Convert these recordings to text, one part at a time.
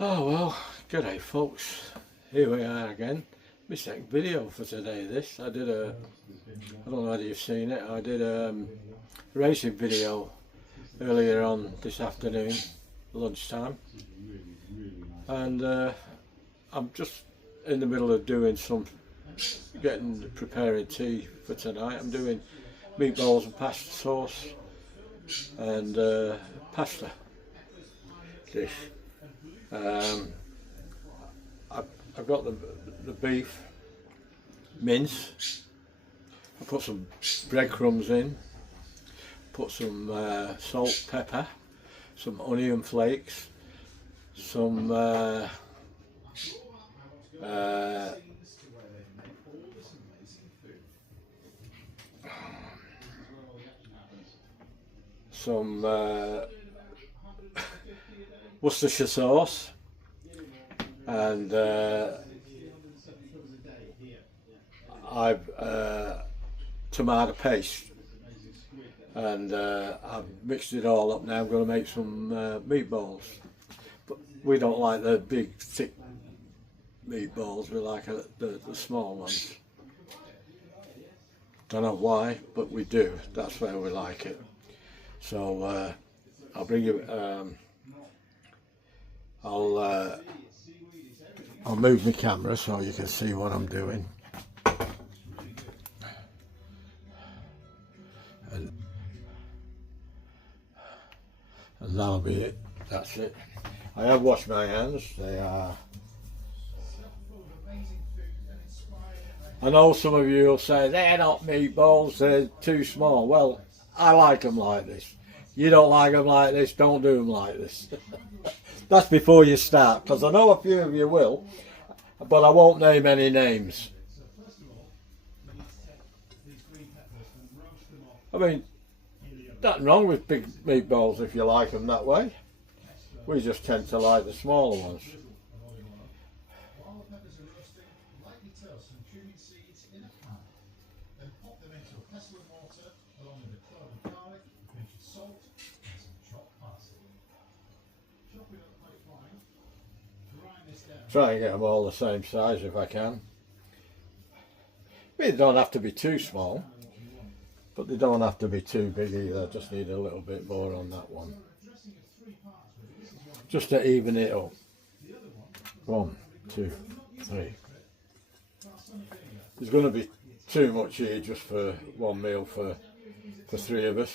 Oh well, g'day folks, here we are again. My second video for today. I don't know whether you've seen it, I did a racing video earlier on this afternoon, lunchtime, and I'm just in the middle of preparing tea for tonight. I'm doing meatballs and pasta sauce and pasta dish. I've got the beef mince. I put some breadcrumbs in, put some salt, pepper, some onion flakes, some Worcestershire sauce, and I've tomato paste, and I've mixed it all up. Now I'm going to make some meatballs, but we don't like the big thick meatballs, we like the small ones. Don't know why, but we do. That's where we like it. So I'll bring you I'll move my camera so you can see what I'm doing. And that'll be it. That's it. I have washed my hands. They are... I know some of you will say, they're not meatballs, they're too small. Well, I like them like this. You don't like them like this, don't do them like this. That's before you start, because I know a few of you will, but I won't name any names. I mean, nothing wrong with big meatballs if you like them that way. We just tend to like the smaller ones. Try and get them all the same size if I can. I mean, they don't have to be too small, but they don't have to be too big either. I just need a little bit more on that one, just to even it up. 1, 2, 3. There's going to be too much here just for one meal for 3 of us.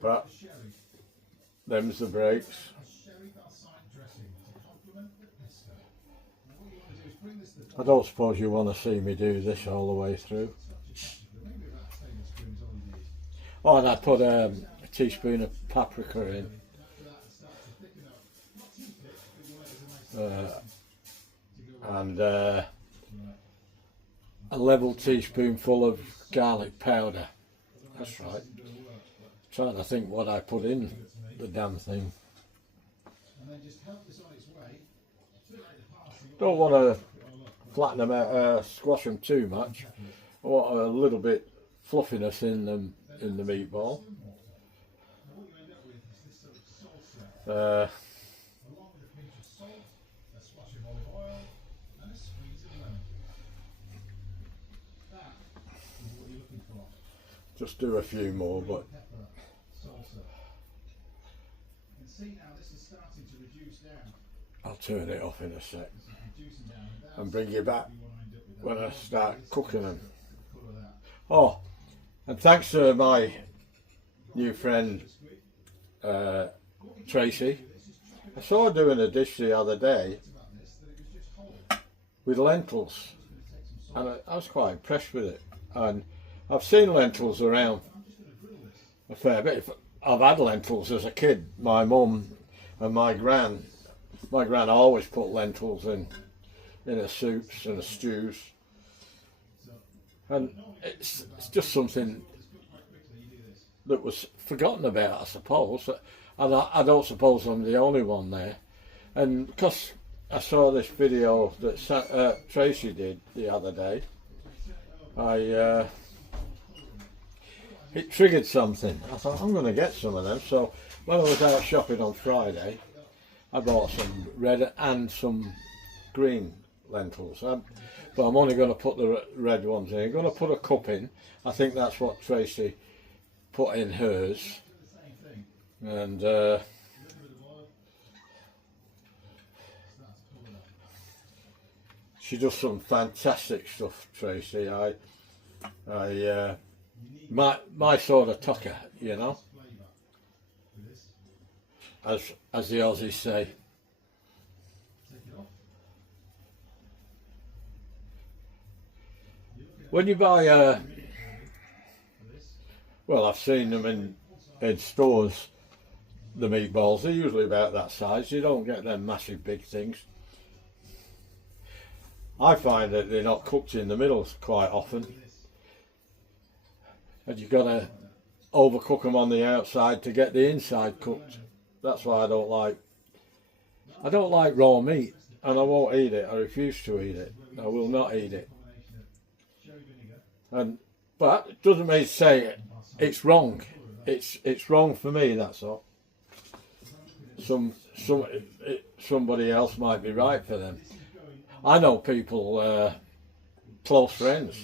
But them's the breaks. I don't suppose you want to see me do this all the way through. Oh, and I put a teaspoon of paprika in. And a level teaspoonful of garlic powder. That's right. Trying to think what I put in the damn thing. Don't want to flatten them out, squash them too much. I want a little bit fluffiness in them, in the meatball. Just do a few more, but I'll turn it off in a sec and bring you back when I start cooking them. Oh, and thanks to my new friend Tracy. I saw her doing a dish the other day with lentils, and I was quite impressed with it. And I've seen lentils around a fair bit. I've had lentils as a kid. My mum and my gran always put lentils in her soups and her stews, and it's just something that was forgotten about, I suppose, and I don't suppose I'm the only one there. And because I saw this video that Tracy did the other day, it triggered something. I thought, I'm going to get some of them. So when I was out shopping on Friday, I bought some red and some green lentils. But I'm only going to put the red ones in. I'm going to put a cup in. I think that's what Tracy put in hers. And she does some fantastic stuff, Tracy. My sort of tucker, you know, as the Aussies say. When you buy well, I've seen them in stores, the meatballs, they're usually about that size. You don't get them massive big things. I find that they're not cooked in the middle quite often, and you've got to overcook them on the outside to get the inside cooked. That's why I don't like raw meat, and I won't eat it. I refuse to eat it. I will not eat it. But it doesn't mean to say it's wrong. It's wrong for me, that's all. Somebody else might be right for them. I know people, close friends,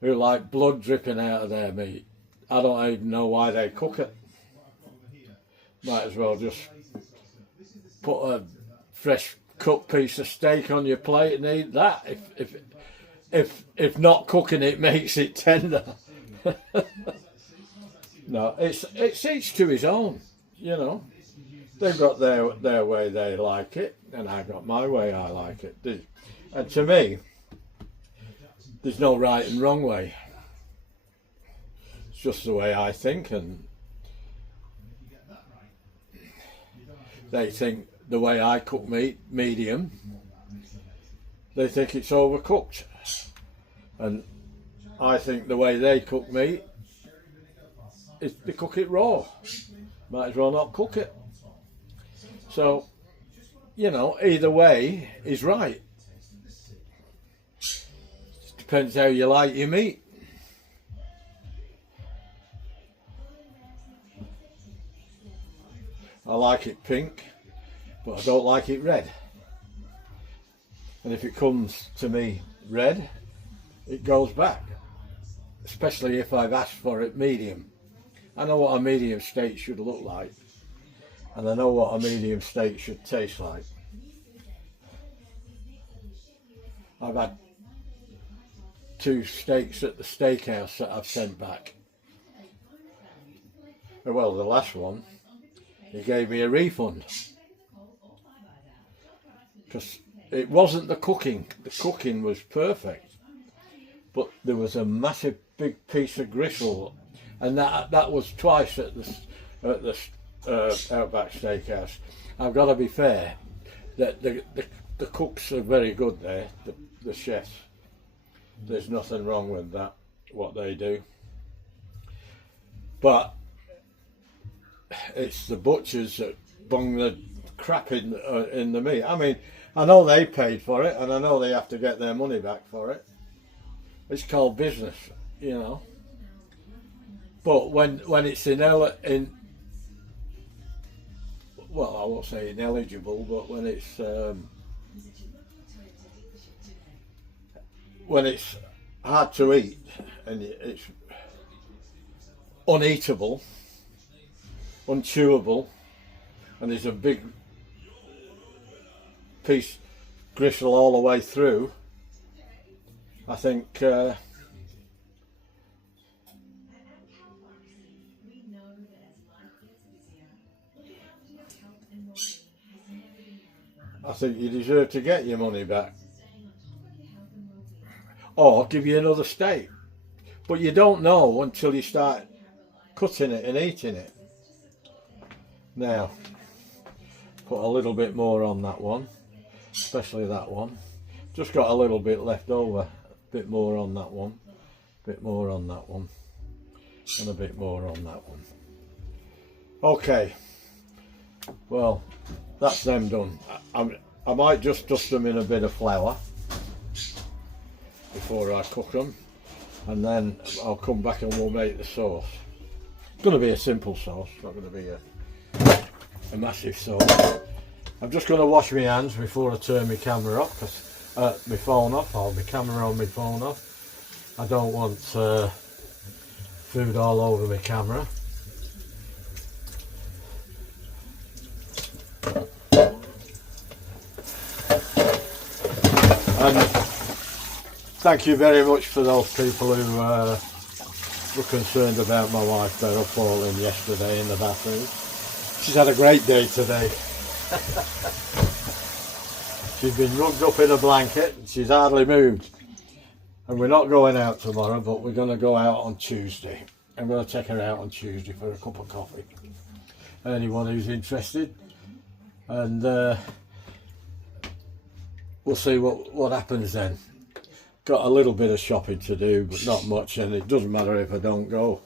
who like blood dripping out of their meat. I don't even know why they cook it. Might as well just put a fresh cooked piece of steak on your plate and eat that. If not cooking it makes it tender. No, it's each to his own, you know. They've got their way they like it, and I got my way I like it. And to me, there's no right and wrong way. It's just the way I think, and they think the way I cook meat, medium, they think it's overcooked. And I think the way they cook meat is they cook it raw. Might as well not cook it. So, you know, either way is right. Depends how you like your meat. I like it pink, but I don't like it red. And if it comes to me red, it goes back. Especially if I've asked for it medium. I know what a medium steak should look like. And I know what a medium steak should taste like. I've had 2 steaks at the steakhouse that I've sent back. Well, the last one, he gave me a refund. Because it wasn't the cooking. The cooking was perfect. But there was a massive big piece of gristle. And that was twice at the Outback Steakhouse. I've got to be fair, that the cooks are very good there, the chefs. There's nothing wrong with that, what they do. But it's the butchers that bung the crap in the meat. I mean, I know they paid for it, and I know they have to get their money back for it. It's called business, you know. But when it's well, I won't say ineligible, but when it's hard to eat and it's uneatable, unchewable, and there's a big piece gristle all the way through, I think you deserve to get your money back, or give you another steak. But you don't know until you start cutting it and eating it. Now, put a little bit more on that one, especially that one. Just got a little bit left over. A bit more on that one, a bit more on that one, and a bit more on that one. Okay, well, that's them done. I might just dust them in a bit of flour before I cook them. and then I'll come back and we'll make the sauce. It's going to be a simple sauce, it's not going to be a massive sauce. I'm just going to wash my hands before I turn my camera off, my phone off, or my camera on my phone off. I don't want food all over my camera. And thank you very much for those people who were concerned about my wife Beryl falling yesterday in the bathroom. She's had a great day today. She's been rugged up in a blanket and she's hardly moved. And we're not going out tomorrow, but we're going to go out on Tuesday. I'm going to take her out on Tuesday for a cup of coffee. Anyone who's interested. And we'll see what happens then. Got a little bit of shopping to do, but not much, and it doesn't matter if I don't go.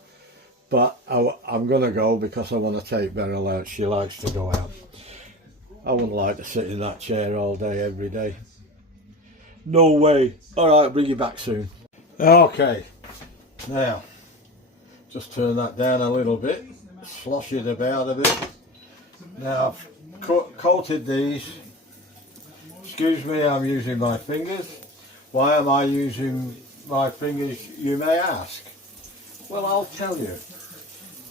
But I'm going to go because I want to take Beryl out. She likes to go out. I wouldn't like to sit in that chair all day, every day. No way. All right, I'll bring you back soon. Okay, now, just turn that down a little bit. Slosh it about a bit. Now, I've coated these. Excuse me, I'm using my fingers. Why am I using my fingers, you may ask? Well, I'll tell you.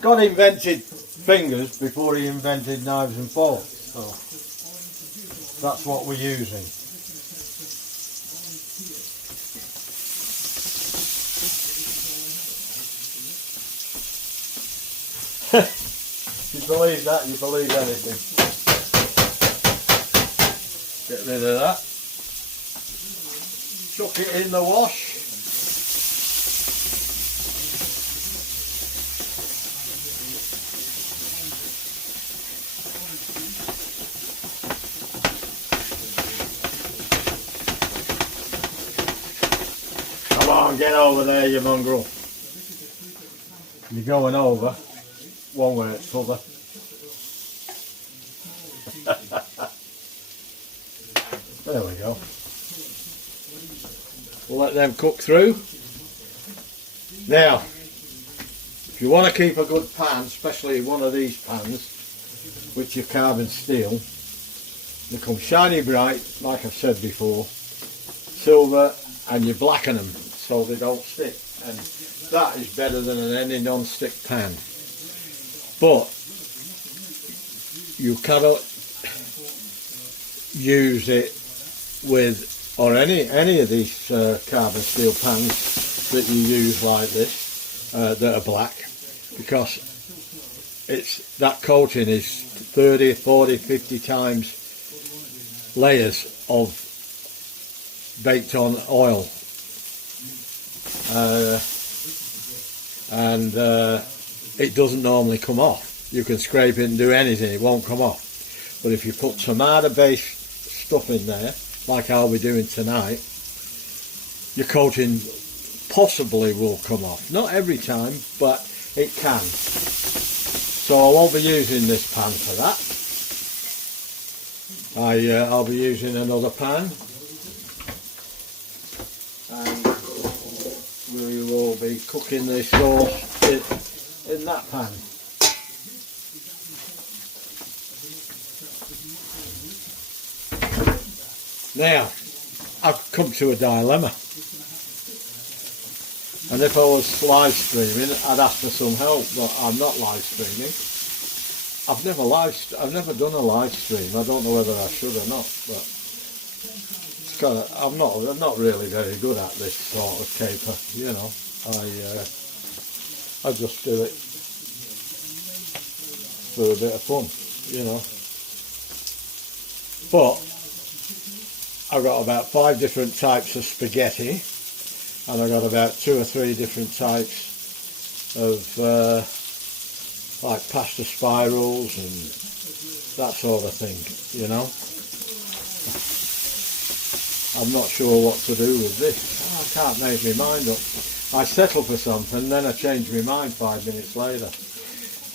God invented fingers before he invented knives and forks. So that's what we're using. You believe that, you believe anything. Get rid of that. Chuck it in the wash. Come on, get over there, you mongrel. You're going over. One way it's cover. There we go. We'll let them cook through. Now, if you want to keep a good pan, especially one of these pans, which are carbon steel, they come shiny bright, like I've said before, silver, and you blacken them so they don't stick. And that is better than any non-stick pan. But you cannot use it with, or any of these carbon steel pans that you use like this that are black, because that coating is 30, 40, 50 times layers of baked on oil, and it doesn't normally come off. You can scrape it and do anything, it won't come off. But if you put tomato based stuff in there, like I'll be doing tonight, your coating possibly will come off. Not every time, but it can. So I won't be using this pan for that. I'll be using another pan, and we will be cooking the sauce in that pan. Now, I've come to a dilemma, and if I was live streaming, I'd ask for some help, but I'm not live streaming. I've never done a live stream. I don't know whether I should or not, but it's kind of, I'm not really very good at this sort of caper, you know. I just do it for a bit of fun, you know. But I've got about 5 different types of spaghetti, and I've got about 2 or 3 different types of like pasta spirals and that sort of thing, you know. I'm not sure what to do with this. I can't make my mind up. I settle for something, then I change my mind 5 minutes later.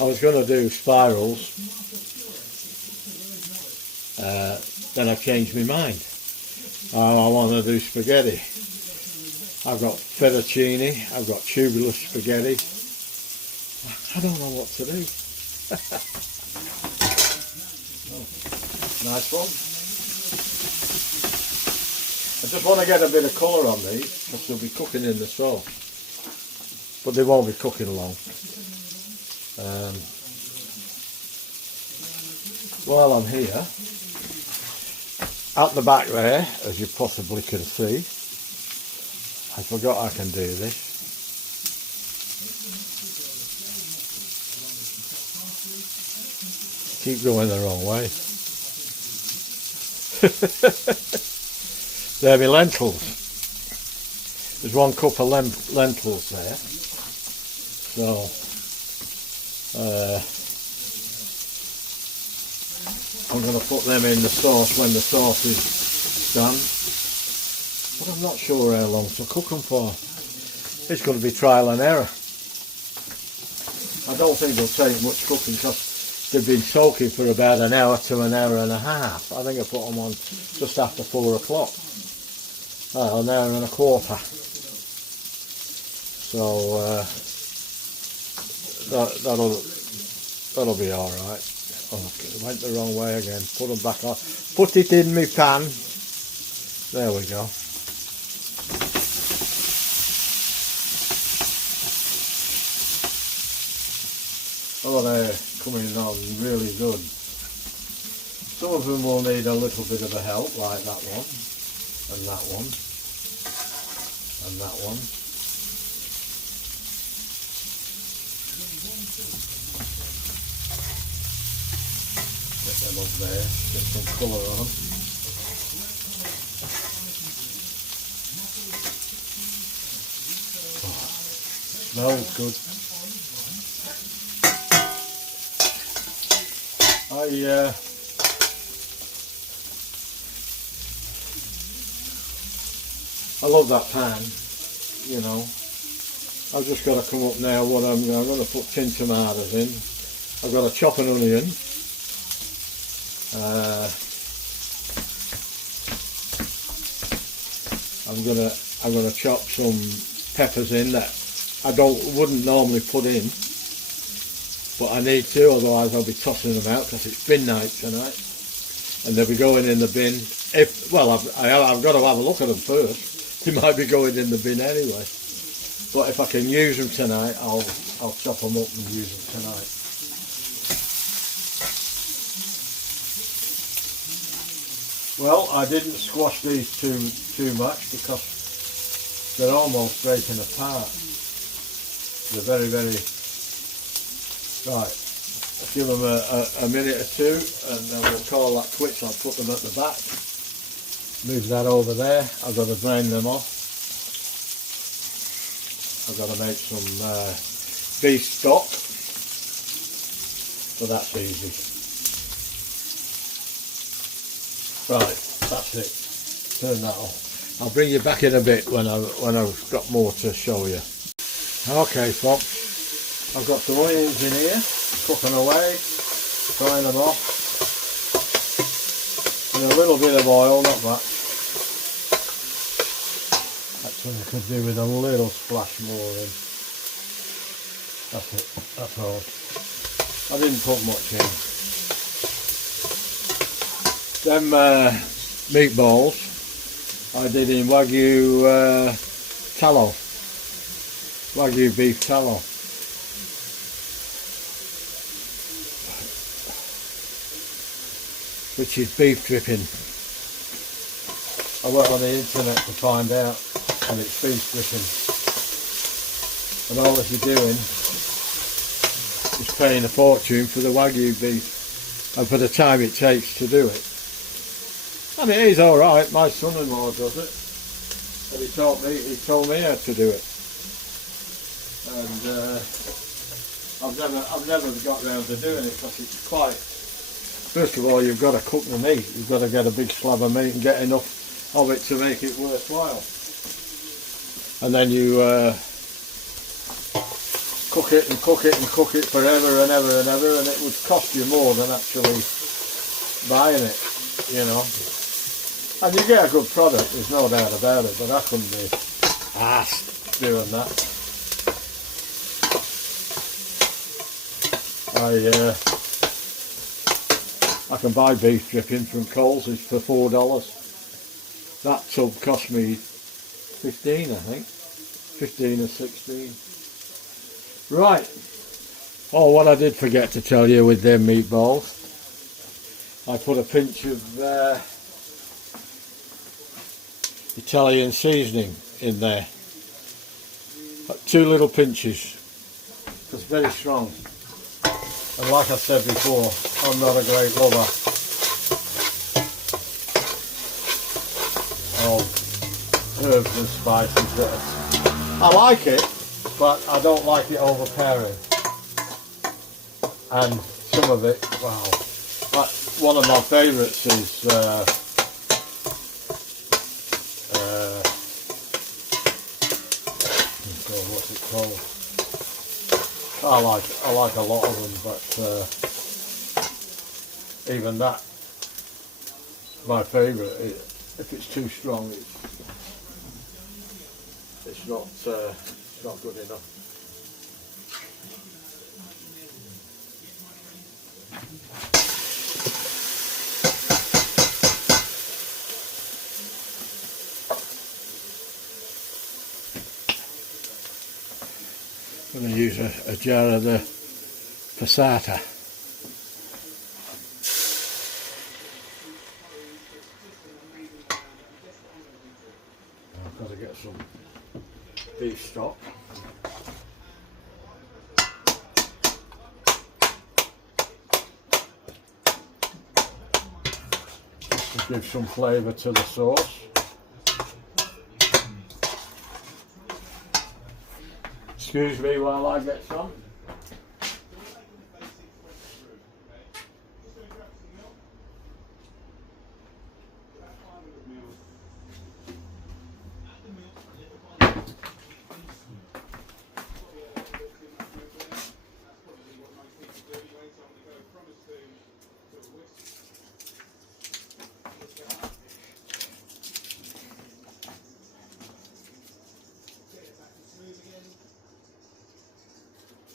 I was going to do spirals, then I changed my mind. I want to do spaghetti. I've got fettuccine, I've got tubular spaghetti. I don't know what to do. Oh, nice one. I just want to get a bit of colour on these because they'll be cooking in the sauce. But they won't be cooking long. While I'm here, at the back there, as you possibly can see, I forgot I can do this. Keep going the wrong way. There be lentils. There's 1 cup of lentils there. So, I'm going to put them in the sauce when the sauce is done. But I'm not sure how long to cook them for. It's going to be trial and error. I don't think they'll take much cooking because they've been soaking for about an hour to an hour and a half. I think I put them on just after 4 o'clock. An hour and a quarter. So that'll be all right. Oh, it went the wrong way again. Put them back on. Put it in my pan. There we go. Oh, they're coming on really good. Some of them will need a little bit of a help, like that one, and that one, and that one. Get them up there, get some colour on. Oh, smells good. I love that pan, you know. I've just got to come up now what I'm going to put tin tomatoes in. I've got to chop an onion. I'm gonna chop some peppers in that I wouldn't normally put in, but I need to, otherwise I'll be tossing them out because it's bin night tonight, and they'll be going in the bin. I've got to have a look at them first. They might be going in the bin anyway. But if I can use them tonight, I'll chop them up and use them tonight. Well, I didn't squash these too much because they're almost breaking apart. They're very, very... Right, I'll give them a minute or two and then we'll call that quits. I'll put them at the back. Move that over there. I've got to drain them off. I've got to make some beef stock. So that's easy. Right, that's it. Turn that off. I'll bring you back in a bit when I've got more to show you. Okay, folks. I've got some onions in here, cooking away, frying them off. And a little bit of oil, not much. Actually, I could do with a little splash more in. That's it, that's all. I didn't put much in. Them meatballs I did in Wagyu tallow, Wagyu beef tallow. Which is beef dripping. I went on the internet to find out, and it's beef dripping. And all that you're doing is paying a fortune for the Wagyu beef and for the time it takes to do it. And it is alright, my son-in-law does it. And he told me how to do it. And I've never got round to doing it because it's quite... First of all, you've got to cook the meat. You've got to get a big slab of meat and get enough of it to make it worthwhile. And then you cook it and cook it and cook it forever and ever and ever, and it would cost you more than actually buying it, you know. And you get a good product, there's no doubt about it, but I couldn't be doing that. I can buy beef dripping from Coles. It's for $4. That tub cost me 15, I think. 15 or 16. Right. Oh, what I did forget to tell you with them meatballs, I put a pinch of Italian seasoning in there. 2 little pinches. It's very strong. And like I said before, I'm not a great lover of herbs and spices. I like it, but I don't like it overpowering. And some of it, wow. Like one of my favourites is what's it called? I like a lot of them, but even that, my favourite. If it's too strong, it's not good enough. I'm going to use a jar of the passata. I've got to get some beef stock. To give some flavour to the sauce. Excuse me while I get some.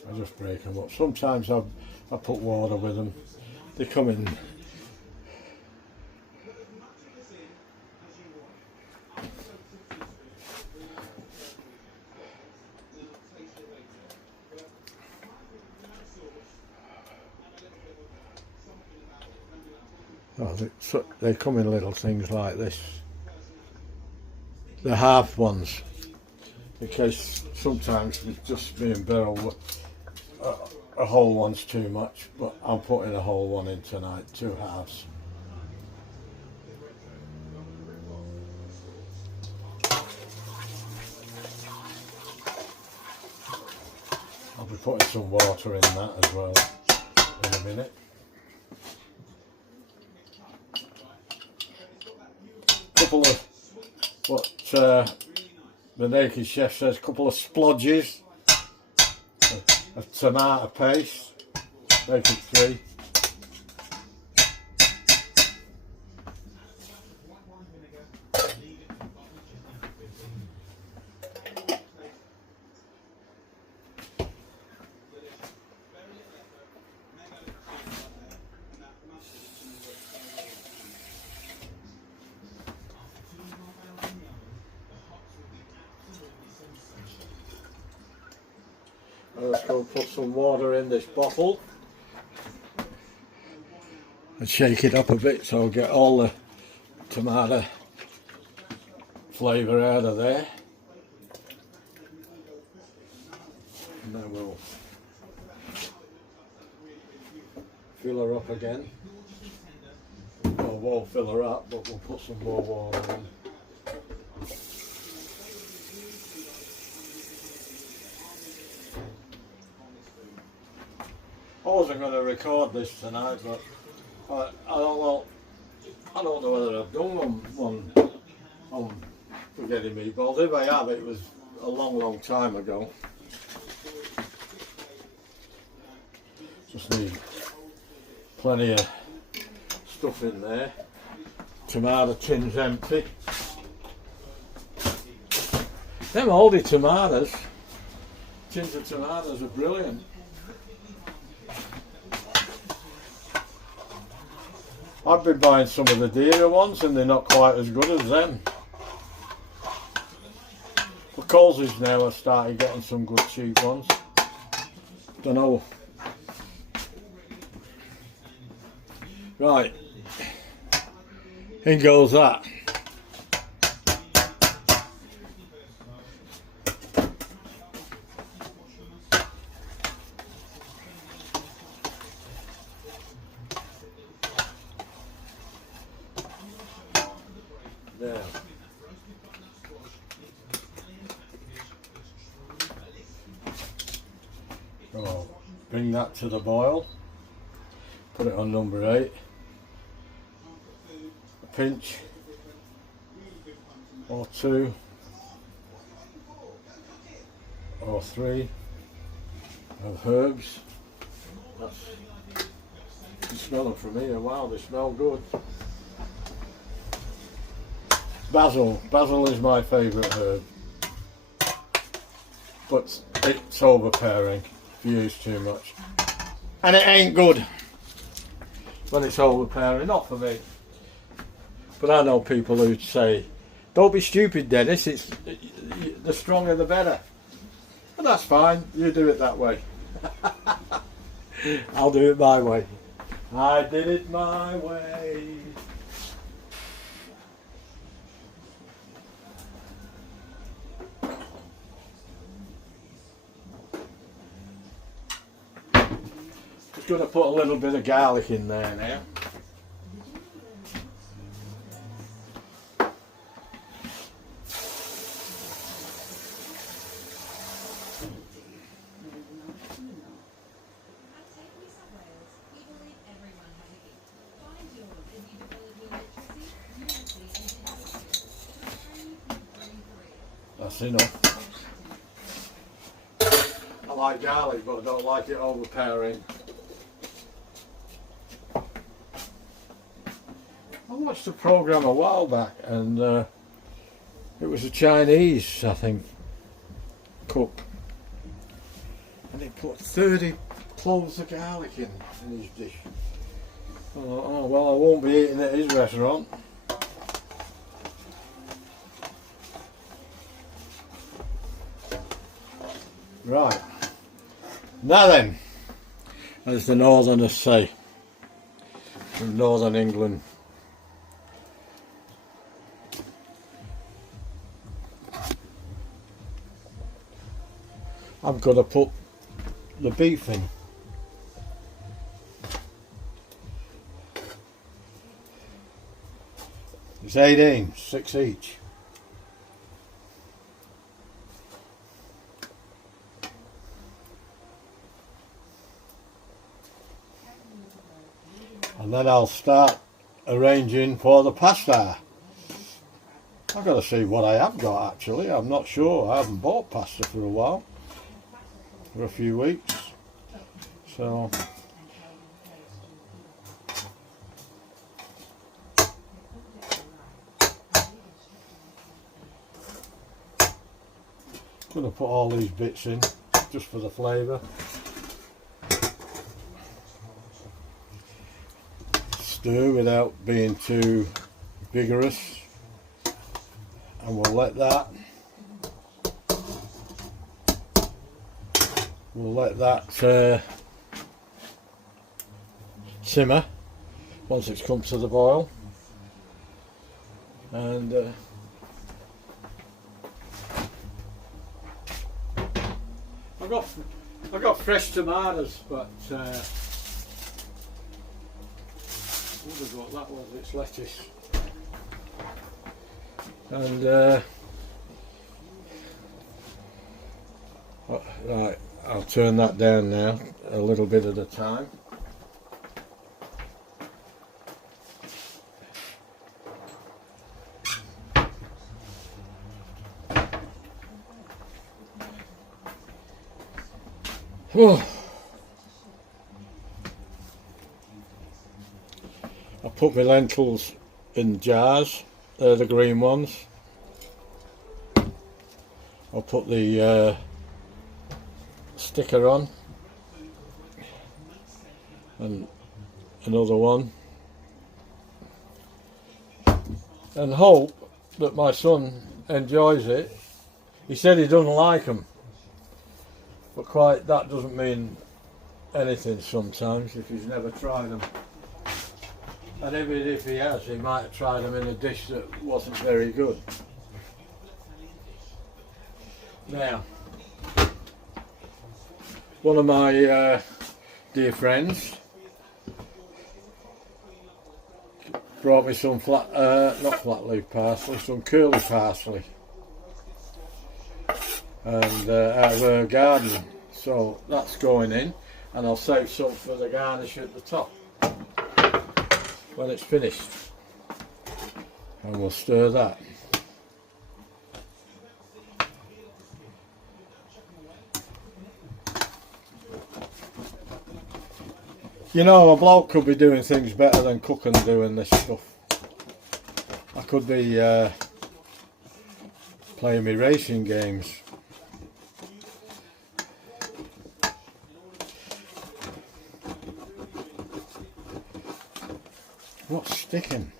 I just break them up. Sometimes I put water with them. They come in. They come in little things like this. The half ones. In case sometimes with just me and Beryl, a whole one's too much, but I'm putting a whole one in tonight, 2 halves. I'll be putting some water in that as well in a minute. Couple of what the Naked Chef says, couple of splodges of tomato paste, make it 3. Let's go and put some water in this bottle and shake it up a bit so I'll get all the tomato flavour out of there, and then we'll fill her up again. Well, we won't fill her up, but we'll put some more water in. I wasn't going to record this tonight, but I don't know whether I've done one on spaghetti meatballs. If I have, it was a long time ago. Just need plenty of stuff in there. Tomato tin's empty. Them Aldi tomatoes, tins of tomatoes are brilliant. I've been buying some of the dearer ones and they're not quite as good as them. But Coles now have started getting some good cheap ones. Don't know. Right. In goes that. There. Oh, bring that to the boil. Put it on number 8. A pinch or 2 or 3 of herbs. That's, you can smell them from here. Wow, they smell good. Basil. Basil is my favourite herb, but it's overpowering if you use too much, and it ain't good when it's overpowering. Not for me, but I know people who say, "Don't be stupid, Dennis. It's the stronger the better," and that's fine. You do it that way. I'll do it my way. I did it my way. Going to put a little bit of garlic in there now. That's enough. I like garlic, but I don't like it overpowering. I watched a program a while back, and it was a Chinese, I think, cook, and he put 30 cloves of garlic in his dish. I thought, oh well, I won't be eating at his restaurant. Right, now then, as the Northerners say, from Northern England. I'm going to put the beef in. It's 18, 6 each. And then I'll start arranging for the pasta. I've got to see what I have got actually. I'm not sure. I haven't bought pasta for a while. For a few weeks, so I'm going to put all these bits in just for the flavour. Stir without being too vigorous, and we'll let that simmer once it's come to the boil, and I've got fresh tomatoes, but I wondered what that was. It's lettuce, and right, I'll turn that down now a little bit at a time. Oh. I put my lentils in jars, they're the green ones. I'll put the sticker on, and another one, and hope that my son enjoys it. He said he doesn't like them, but quite that doesn't mean anything sometimes if he's never tried them. And even if he has, he might have tried them in a dish that wasn't very good. Now, one of my dear friends brought me some not flat leaf parsley, some curly parsley, and out of her garden. So that's going in, and I'll save some for the garnish at the top when it's finished, and we'll stir that. You know, a bloke could be doing things better than cooking and doing this stuff. I could be playing my racing games. What's sticking?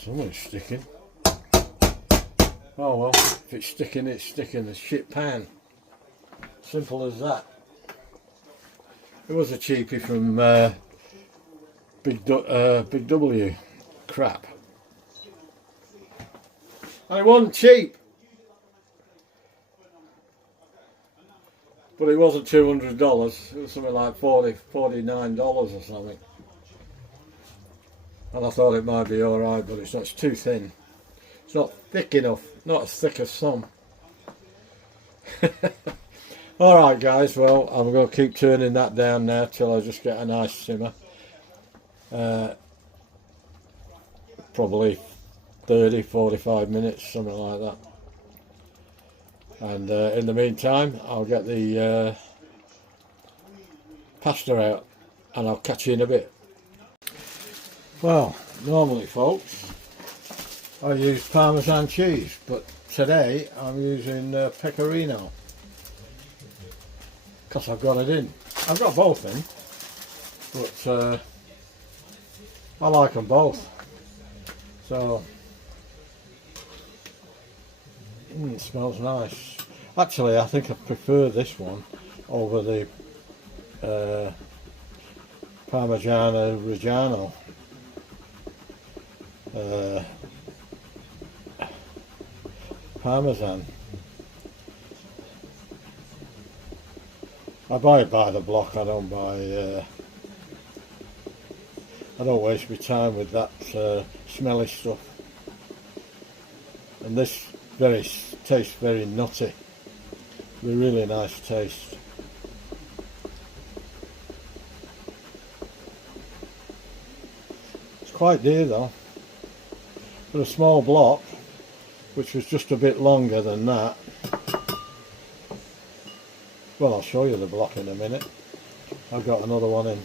Something's sticking. Oh well, if it's sticking, it's sticking. A shit pan. Simple as that. It was a cheapie from Big W. Crap. And it wasn't cheap. But it wasn't $200. It was something like $49 or something. And I thought it might be alright, but it's not. It's too thin. It's not thick enough. Not as thick as some. Alright guys, well, I'm going to keep turning that down now till I just get a nice simmer. Probably 30-45 minutes, something like that. And in the meantime, I'll get the pasta out, and I'll catch you in a bit. Well, normally folks, I use Parmesan cheese, but today I'm using pecorino. Because I've got it in. I've got both in, but I like them both. So, it smells nice. Actually, I think I prefer this one over the Parmigiano Reggiano. Parmesan. I buy it by the block. I don't buy. I don't waste my time with that smelly stuff. And this tastes very nutty. A really nice taste. It's quite dear though. For a small block, which was just a bit longer than that. Well, I'll show you the block in a minute. I've got another one in.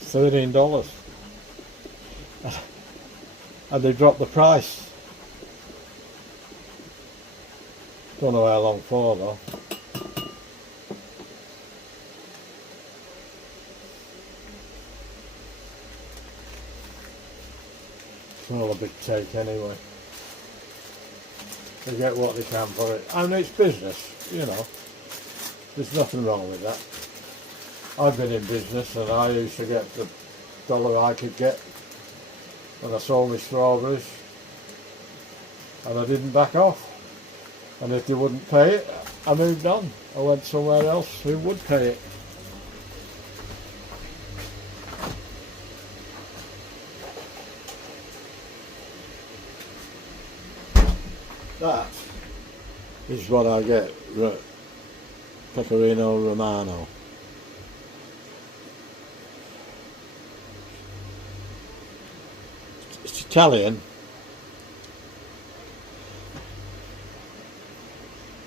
$13. And they dropped the price. Don't know how long for though. It's all a big take anyway. They get what they can for it. I mean, it's business, you know. There's nothing wrong with that. I've been in business and I used to get the dollar I could get when I sold my strawberries, and I didn't back off. And if they wouldn't pay it, I moved on. I went somewhere else who would pay it. That is what I get, Pecorino Romano. It's Italian,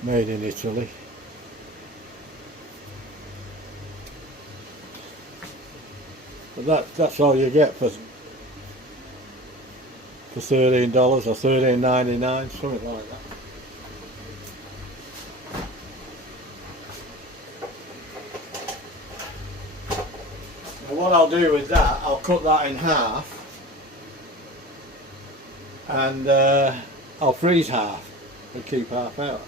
made in Italy. But that's all you get for for $13 or $13.99, something like that. And what I'll do with that, I'll cut that in half, and I'll freeze half and keep half out,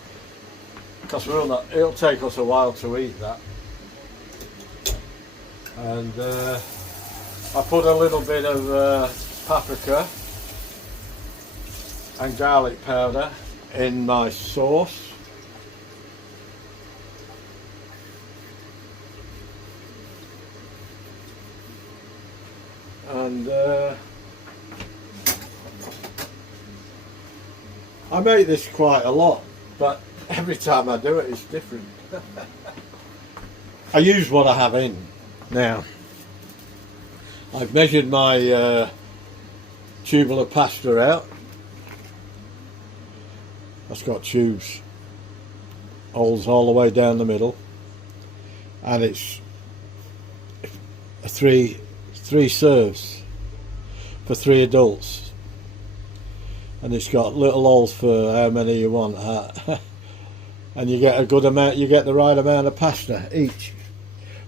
because it'll take us a while to eat that. And I put a little bit of paprika and garlic powder in my sauce. And I make this quite a lot, but every time I do it it's different. I use what I have in. Now, I've measured my tubular pasta out. That's got tubes, holes all the way down the middle, and it's three serves for 3 adults, and it's got little holes for how many you want, and you get a good amount. You get the right amount of pasta each.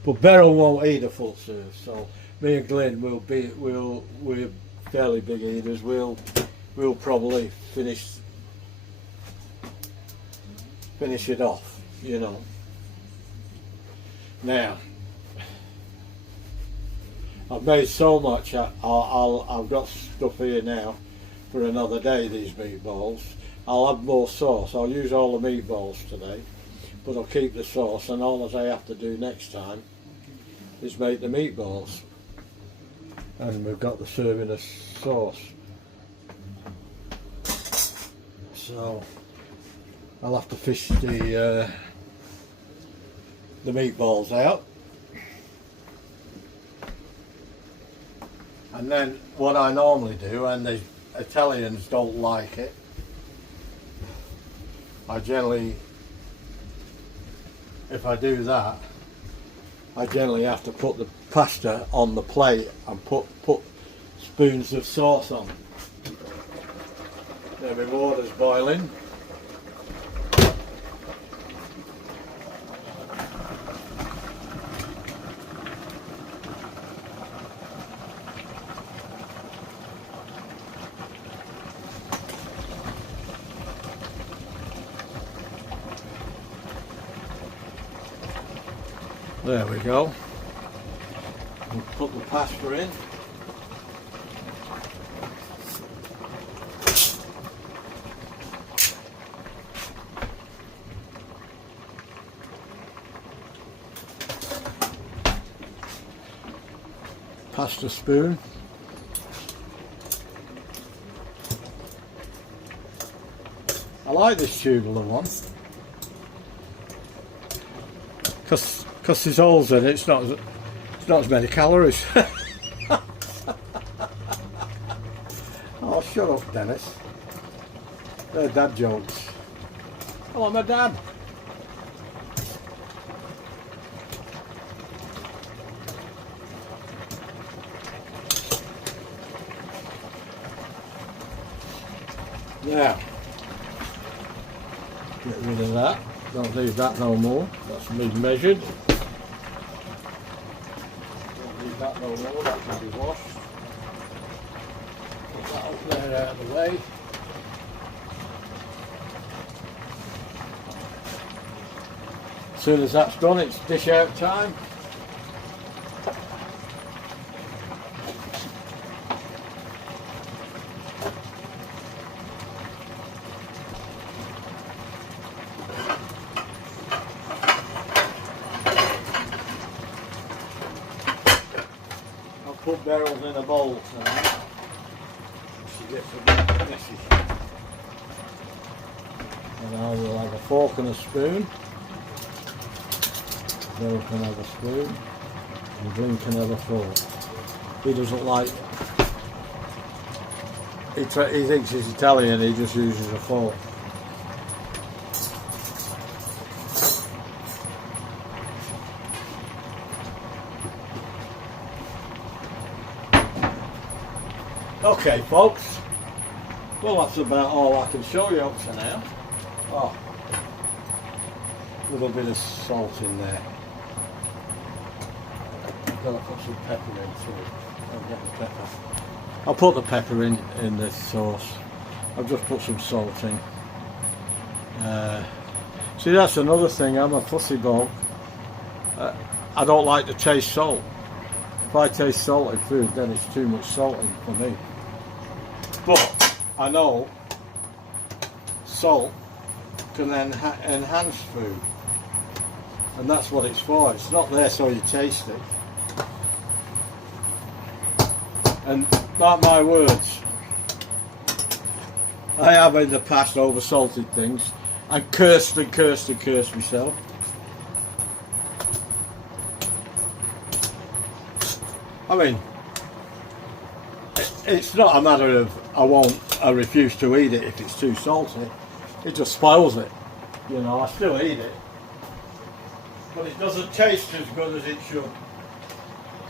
But Beryl won't eat a full serve, so me and Glenn we're fairly big eaters. We'll probably finish it off, you know. Now, I've made so much. I've got stuff here now for another day. These meatballs. I'll add more sauce. I'll use all the meatballs today, but I'll keep the sauce. And all that I have to do next time is make the meatballs. And we've got the serving of sauce. So I'll have to fish the meatballs out. And then what I normally do, and the Italians don't like it, I generally, if I do that, I generally have to put the pasta on the plate and put spoons of sauce on. Then my water's boiling. There we go. We'll put the pasta in. Pasta spoon. I like this tubular one because there's holes in it. It's not as many calories. Oh, shut up, Dennis. They're dad jokes. Oh, I'm a dad. Now, get rid of that. Don't need that no more. That's been measured. Don't need that no more. That can be washed. Put that up there out of the way. As soon as that's done, it's dish out time. Put Beryl in a bowl tonight. She gets a bit messy. And I will have a fork and a spoon. Beryl can have a spoon. And Glenn can have a fork. He doesn't like... He thinks he's Italian, he just uses a fork. Okay, folks, Well, that's about all I can show you up to now. Oh, a little bit of salt in there. I'm going to put some pepper in too. I'll get the pepper. I'll put the pepper in this sauce. I've just put some salt in. See, that's another thing. I'm a fussy bloke. I don't like to taste salt. If I taste salty food, then it's too much salting for me. But I know salt can enhance food, and that's what it's for. It's not there so you taste it. And mark my words, I have in the past oversalted things and cursed myself. I mean, it's not a matter of I refuse to eat it if it's too salty. It just spoils it. You know, I still eat it, but it doesn't taste as good as it should,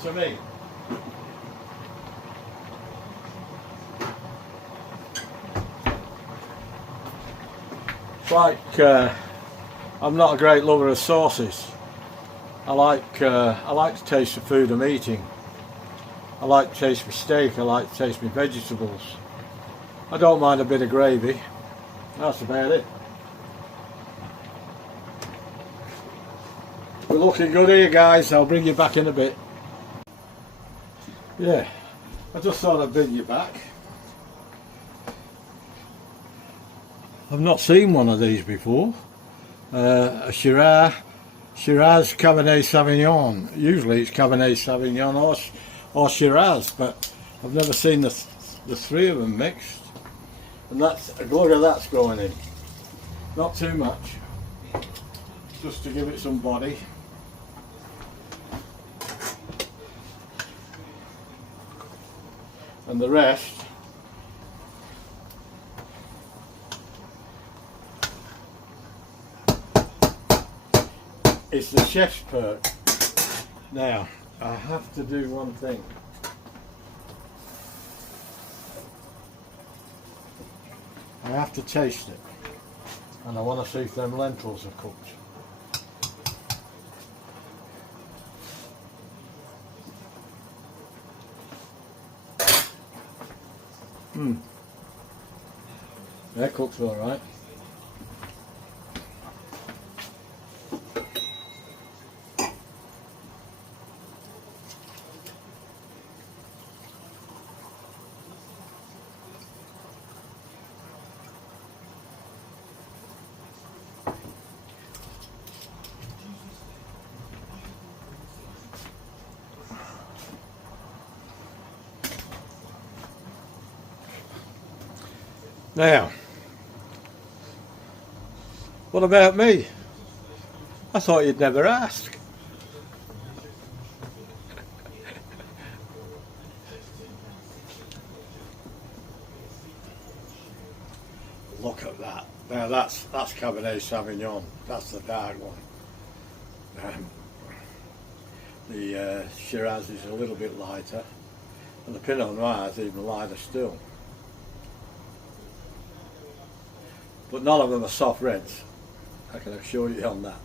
to me. It's like I'm not a great lover of sauces. I like to taste the food I'm eating. I like to taste my steak. I like to taste my vegetables. I don't mind a bit of gravy. That's about it. We're looking good here, guys. I'll bring you back in a bit. Yeah, I just thought I'd bring you back. I've not seen one of these before. A Shiraz Cabernet Sauvignon. Usually it's Cabernet Sauvignon or Shiraz, but I've never seen the three of them mixed. And that's a glug of that's going in. Not too much, just to give it some body. And the rest it's the chef's perk. Now, I have to do one thing. I have to taste it. And I want to see if them lentils are cooked. They're cooked all right. Now, what about me? I thought you'd never ask. Look at that. Now that's Cabernet Sauvignon. That's the dark one. The Shiraz is a little bit lighter, and the Pinot Noir is even lighter still. But none of them are soft reds, I can assure you on that.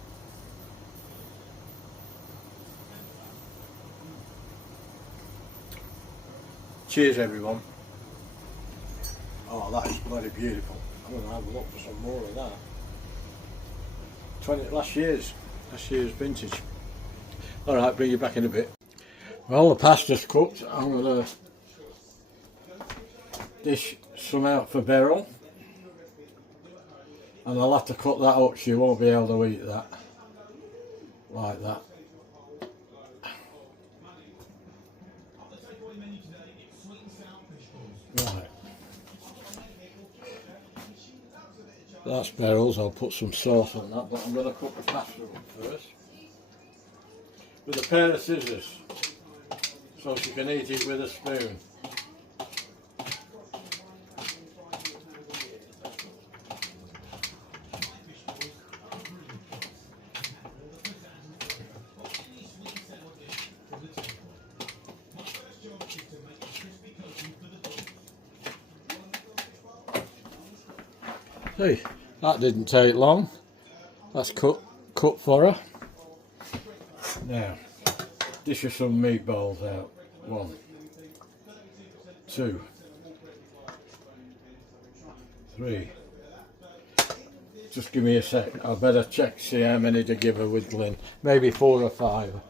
Cheers everyone. Oh, that is bloody beautiful. I'm going to have a look for some more of that. Last year's vintage. Alright, bring you back in a bit. Well, the pasta's cooked. I'm going to dish some out for Beryl. And I'll have to cut that up so you won't be able to eat that like that. Right. That's Beryl's. I'll put some sauce on that, but I'm going to cook the pasta up first. With a pair of scissors, so she can eat it with a spoon. Hey, that didn't take long. That's cut for her. Now, dish her some meatballs out. 1, 2, 3. Just give me a sec. I better check, see how many to give her with Glyn. Maybe 4 or 5.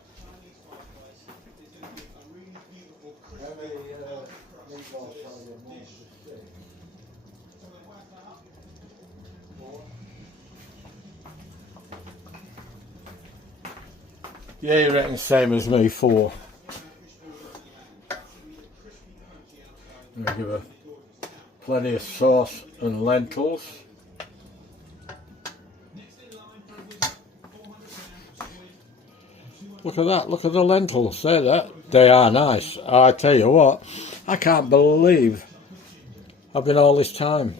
Yeah, you reckon same as me, 4. I'll give her plenty of sauce and lentils. Look at that, look at the lentils, they are nice. I tell you what, I can't believe I've been all this time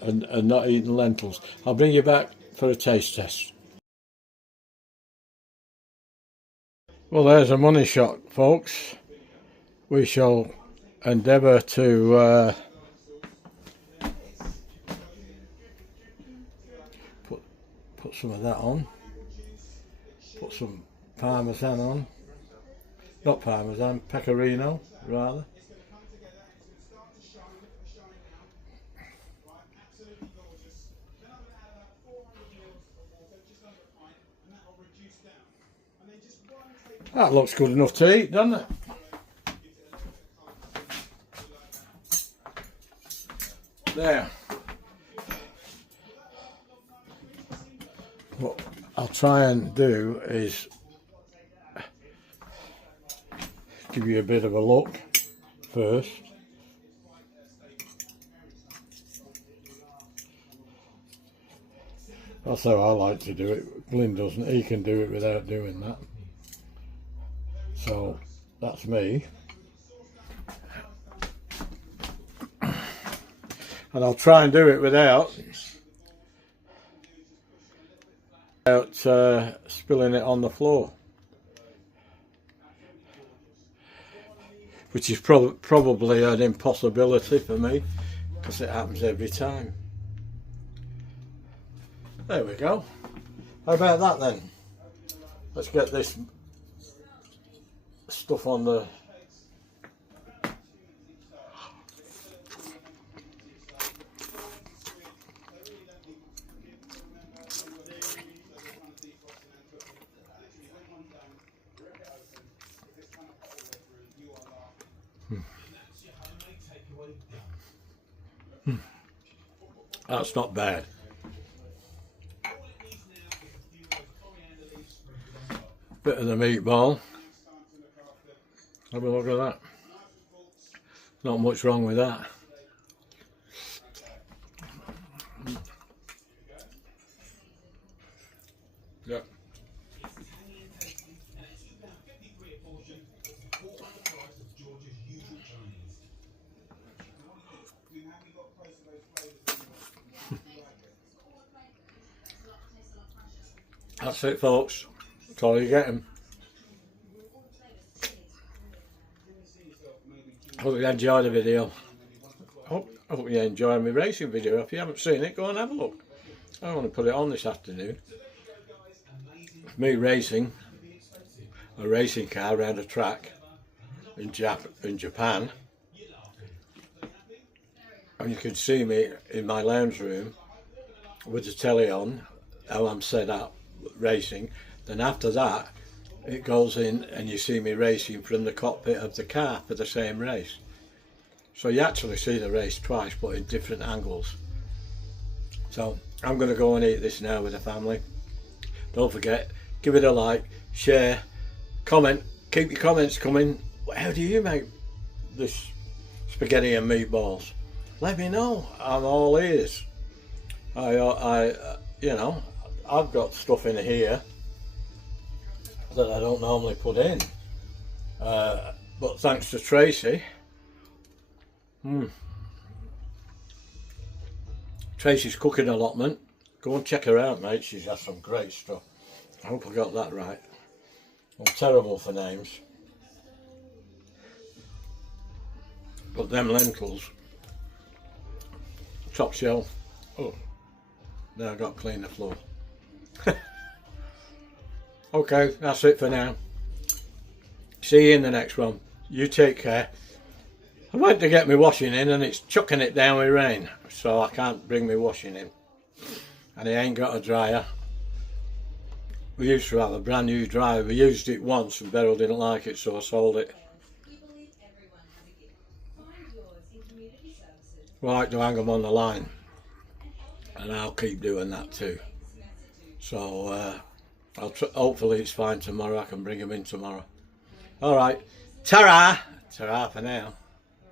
and not eating lentils. I'll bring you back for a taste test. Well, there's a money shot, folks. We shall endeavour to put some of that on. Put some parmesan on. Not parmesan, pecorino, rather. That looks good enough to eat, doesn't it? There. What I'll try and do is give you a bit of a look first. That's how I like to do it. Glyn doesn't. He can do it without doing that. So that's me. And I'll try and do it without spilling it on the floor, which is probably an impossibility for me because it happens every time. There we go. How about that then? Let's get this stuff on the That's not bad. Bit of the meatball. Have a look at that. Not much wrong with that. Yep. That's it, folks. That's all you're getting. Hope you enjoyed the video. Hope you enjoyed my racing video. If you haven't seen it, go and have a look. I want to put it on this afternoon. Me racing a racing car around a track in Japan. And you can see me in my lounge room with the telly on, how I'm set up racing. Then after that it goes in and you see me racing from the cockpit of the car for the same race. So you actually see the race twice but in different angles. So I'm going to go and eat this now with the family. Don't forget, give it a like, share, comment, keep your comments coming. How do you make this spaghetti and meatballs? Let me know, I'm all ears. You know, I've got stuff in here that I don't normally put in, but thanks to Tracy, Tracy's cooking allotment, go and check her out, mate. She's got some great stuff. I hope I got that right. I'm terrible for names, but them lentils, top shelf. Oh. Then I've got to clean the floor. Okay, that's it for now. See you in the next one. You take care. I went to get my washing in and it's chucking it down with rain, so I can't bring my washing in. And I ain't got a dryer. We used to have a brand new dryer. We used it once and Beryl didn't like it, so I sold it. We like to hang them on the line, and I'll keep doing that too. So hopefully it's fine tomorrow. I can bring them in tomorrow. All right, ta-ra, ta-ra for now.